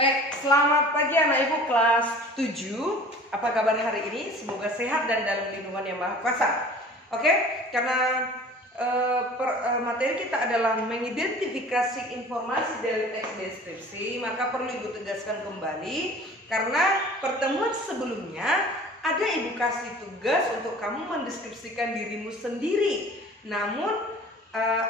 Baik, selamat pagi anak ibu kelas 7. Apa kabar hari ini? Semoga sehat dan dalam lindungan yang Maha Kuasa. Oke, karena materi kita adalah mengidentifikasi informasi dari teks deskripsi, maka perlu ibu tegaskan kembali karena pertemuan sebelumnya ada ibu kasih tugas untuk kamu mendeskripsikan dirimu sendiri. Namun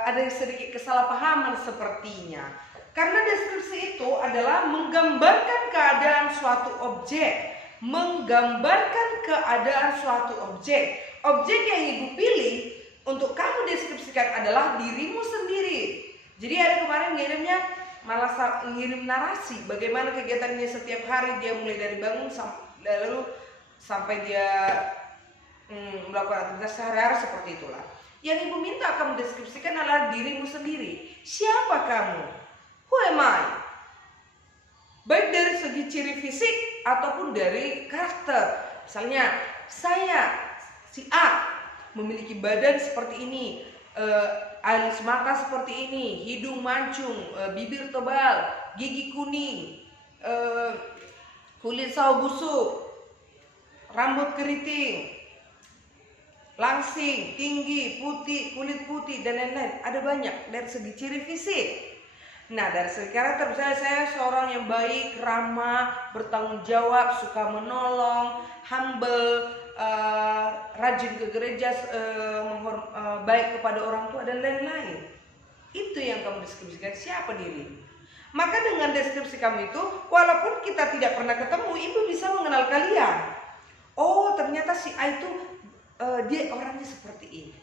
ada sedikit kesalahpahaman sepertinya. Karena deskripsi itu adalah menggambarkan keadaan suatu objek. Menggambarkan keadaan suatu objek. Objek yang ibu pilih untuk kamu deskripsikan adalah dirimu sendiri. Jadi ada kemarin ngirimnya malah ngirim narasi. Bagaimana kegiatannya setiap hari, dia mulai dari bangun lalu sampai dia melakukan aktivitas sehari-hari seperti itulah. Yang ibu minta kamu deskripsikan adalah dirimu sendiri. Siapa kamu? Who am I? Baik dari segi ciri fisik ataupun dari karakter. Misalnya, saya si A memiliki badan seperti ini, alis mata seperti ini, hidung mancung, bibir tebal, gigi kuning, kulit sawo busuk, rambut keriting, langsing, tinggi, putih, kulit putih, dan lain-lain. Ada banyak dari segi ciri fisik. Nah, dari segi karakter, misalnya saya seorang yang baik, ramah, bertanggung jawab, suka menolong, humble, rajin ke gereja, baik kepada orang tua, dan lain-lain. Itu yang kamu deskripsikan, siapa diri. Maka dengan deskripsi kamu itu, walaupun kita tidak pernah ketemu, ibu bisa mengenal kalian. Oh, ternyata si A itu dia orangnya seperti ini.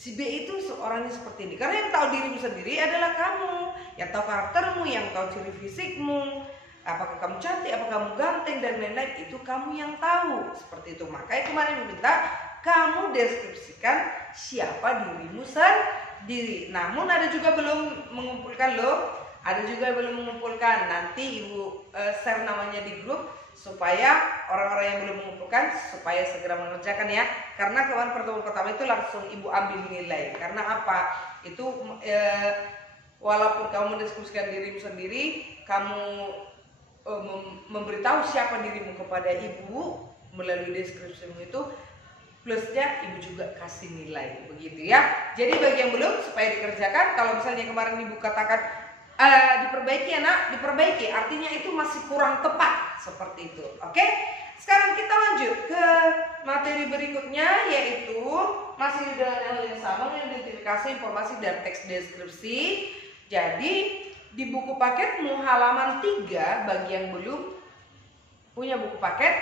Si B itu orangnya seperti ini. Karena yang tahu dirimu sendiri adalah kamu. Yang tahu karaktermu, yang tahu ciri fisikmu. Apakah kamu cantik, apakah kamu ganteng, dan lain-lain. Itu kamu yang tahu. Seperti itu. Makanya kemarin meminta kamu deskripsikan siapa dirimu sendiri. Namun ada juga belum mengumpulkan loh. Ada juga belum mengumpulkan. Nanti ibu share namanya di grup supaya orang-orang yang belum mengumpulkan supaya segera mengerjakan ya. Karena kemarin pertemuan pertama itu langsung ibu ambil nilai. Karena apa? Itu walaupun kamu mendeskripsikan dirimu sendiri, kamu memberitahu siapa dirimu kepada ibu melalui deskripsimu itu, plusnya ibu juga kasih nilai, begitu ya. Jadi bagi yang belum supaya dikerjakan, kalau misalnya kemarin ibu katakan diperbaiki ya nak, diperbaiki artinya itu masih kurang tepat seperti itu. Oke, sekarang kita lanjut ke materi berikutnya, yaitu masih dengan hal yang sama, mengidentifikasi informasi dan teks deskripsi. Jadi di buku paketmu halaman 3, bagi yang belum punya buku paket,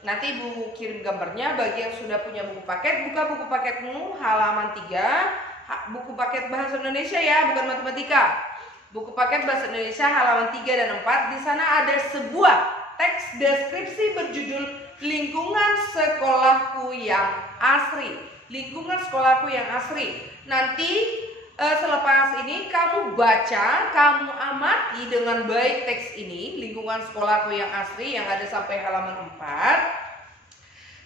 nanti ibu kirim gambarnya. Bagi yang sudah punya buku paket, buka buku paketmu halaman 3, buku paket bahasa Indonesia ya, bukan matematika. Buku paket bahasa Indonesia halaman 3 dan 4. Di sana ada sebuah teks deskripsi berjudul Lingkungan Sekolahku yang Asri. Lingkungan sekolahku yang asri. Nanti selepas ini kamu baca, kamu amati dengan baik teks ini, Lingkungan Sekolahku yang Asri, yang ada sampai halaman 4.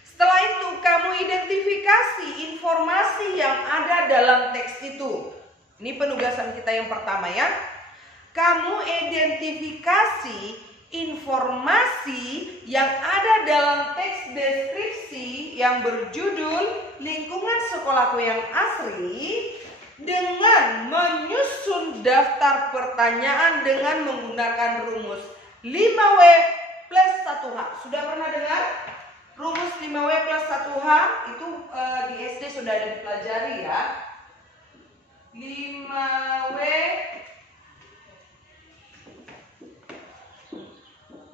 Setelah itu kamu identifikasi informasi yang ada dalam teks itu. Ini penugasan kita yang pertama ya. Kamu identifikasi informasi yang ada dalam teks deskripsi yang berjudul Lingkungan Sekolahku yang Asri dengan menyusun daftar pertanyaan dengan menggunakan rumus 5W plus 1H. Sudah pernah dengar? Rumus 5W plus 1H itu di SD sudah ada dipelajari ya. 5W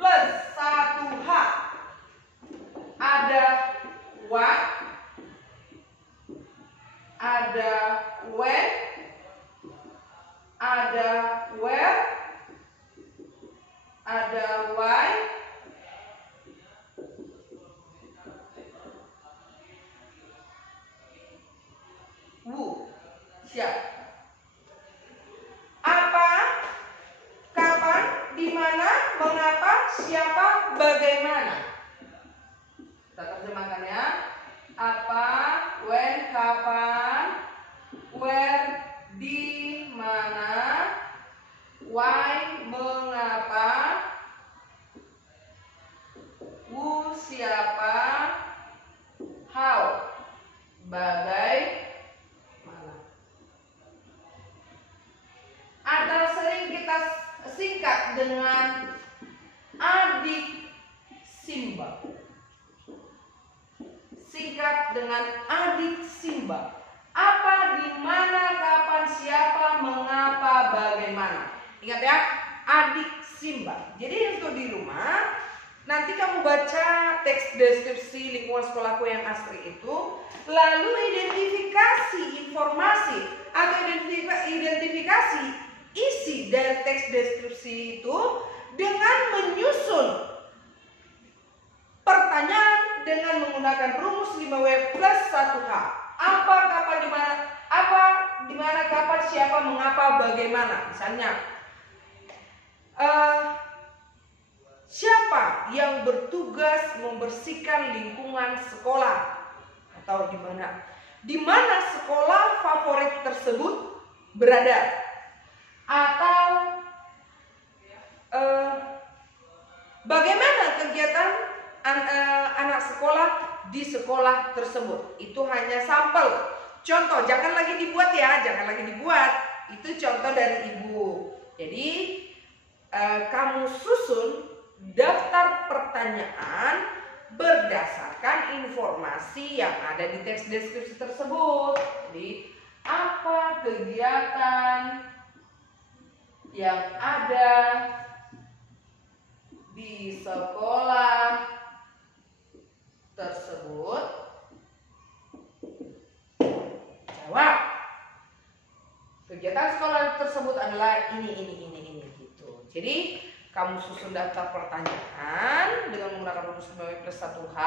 plus 1H. Ada what, ada when, ada where, ada why, who. Siap. Apa, kapan, di mana, mengapa, siapa, bagaimana. Kita terjemahkan ya. Apa, when, kapan, where, di mana, why, mengapa, singkat dengan adik Simba. Singkat dengan adik Simba. Apa, di mana, kapan, siapa, mengapa, bagaimana. Ingat ya, adik Simba. Jadi untuk di rumah, nanti kamu baca teks deskripsi lingkungan sekolahku yang asli itu, lalu identifikasi informasi atau identifikasi isi dari teks deskripsi itu dengan menyusun pertanyaan dengan menggunakan rumus 5W plus 1H. Apa, kapan, di mana, kapan, siapa, mengapa, bagaimana. Misalnya, siapa yang bertugas membersihkan lingkungan sekolah, atau di mana sekolah favorit tersebut berada, atau bagaimana kegiatan anak sekolah di sekolah tersebut. Itu hanya sampel contoh, jangan lagi dibuat ya, itu contoh dari ibu. Jadi kamu susun daftar pertanyaan berdasarkan informasi yang ada di teks deskripsi tersebut. Jadi, apa kegiatan yang ada di sekolah tersebut? Jawab. Kegiatan sekolah tersebut adalah ini gitu. Jadi kamu susun daftar pertanyaan dengan menggunakan rumus 5W plus 1H,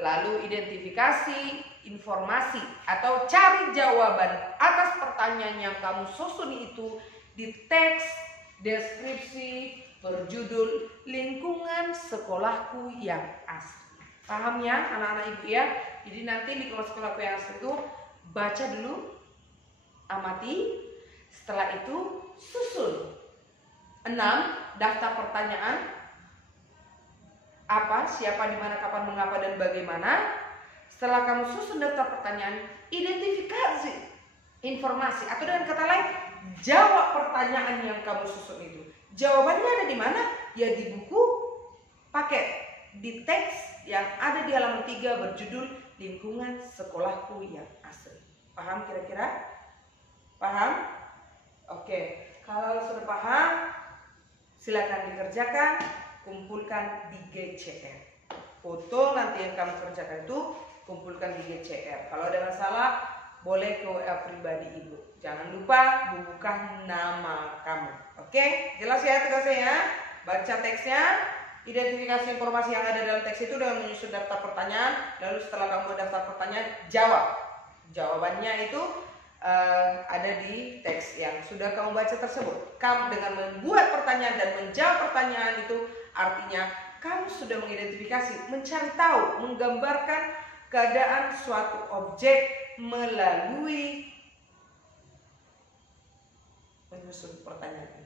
lalu identifikasi informasi atau cari jawaban atas pertanyaan yang kamu susun itu di teks deskripsi berjudul lingkungan sekolahku yang asli. Paham ya anak-anak ibu ya? Jadi nanti lingkungan sekolahku yang asli itu baca dulu, amati, setelah itu susun 6 daftar pertanyaan. Apa, siapa, di mana, kapan, mengapa, dan bagaimana. Setelah kamu susun daftar pertanyaan, identifikasi informasi, atau dengan kata lain, jawab pertanyaan yang kamu susun itu. Jawabannya ada di mana? Ya di buku paket, di teks yang ada di halaman 3 berjudul lingkungan sekolahku yang asli. Paham kira-kira? Paham? Oke, kalau sudah paham, silakan dikerjakan, kumpulkan di GCR. Foto nanti yang kamu kerjakan itu kumpulkan di GCR. Kalau ada masalah, boleh ke WA pribadi ibu. Jangan lupa bubuhkan nama kamu. Oke, jelas ya tugasnya ya? Baca teksnya, identifikasi informasi yang ada dalam teks itu dengan menyusun daftar pertanyaan. Lalu setelah kamu daftar pertanyaan, jawab. Jawabannya itu ada di teks yang sudah kamu baca tersebut. Kamu dengan membuat pertanyaan dan menjawab pertanyaan itu artinya kamu sudah mengidentifikasi, mencari tahu, menggambarkan keadaan suatu objek melalui menyusun pertanyaan.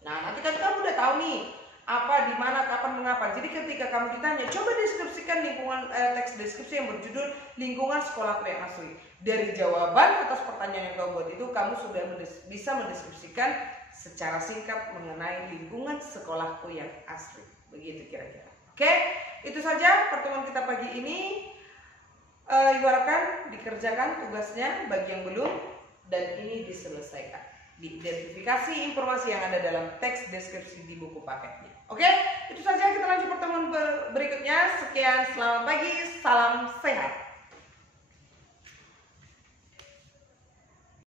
Nah, nanti kan kamu udah tahu nih apa, di mana, kapan, mengapa. Jadi ketika kamu ditanya, coba deskripsikan lingkungan teks deskripsi yang berjudul lingkungan sekolahku yang asli. Dari jawaban atas pertanyaan yang kamu buat itu, kamu sudah bisa mendeskripsikan secara singkat mengenai lingkungan sekolahku yang asli. Begitu kira-kira. Oke, itu saja pertemuan kita pagi ini. Diharapkan dikerjakan tugasnya bagi yang belum, dan ini diselesaikan. Diidentifikasi informasi yang ada dalam teks deskripsi di buku paketnya. Oke, itu saja, kita lanjut pertemuan berikutnya. Sekian, selamat pagi, salam sehat.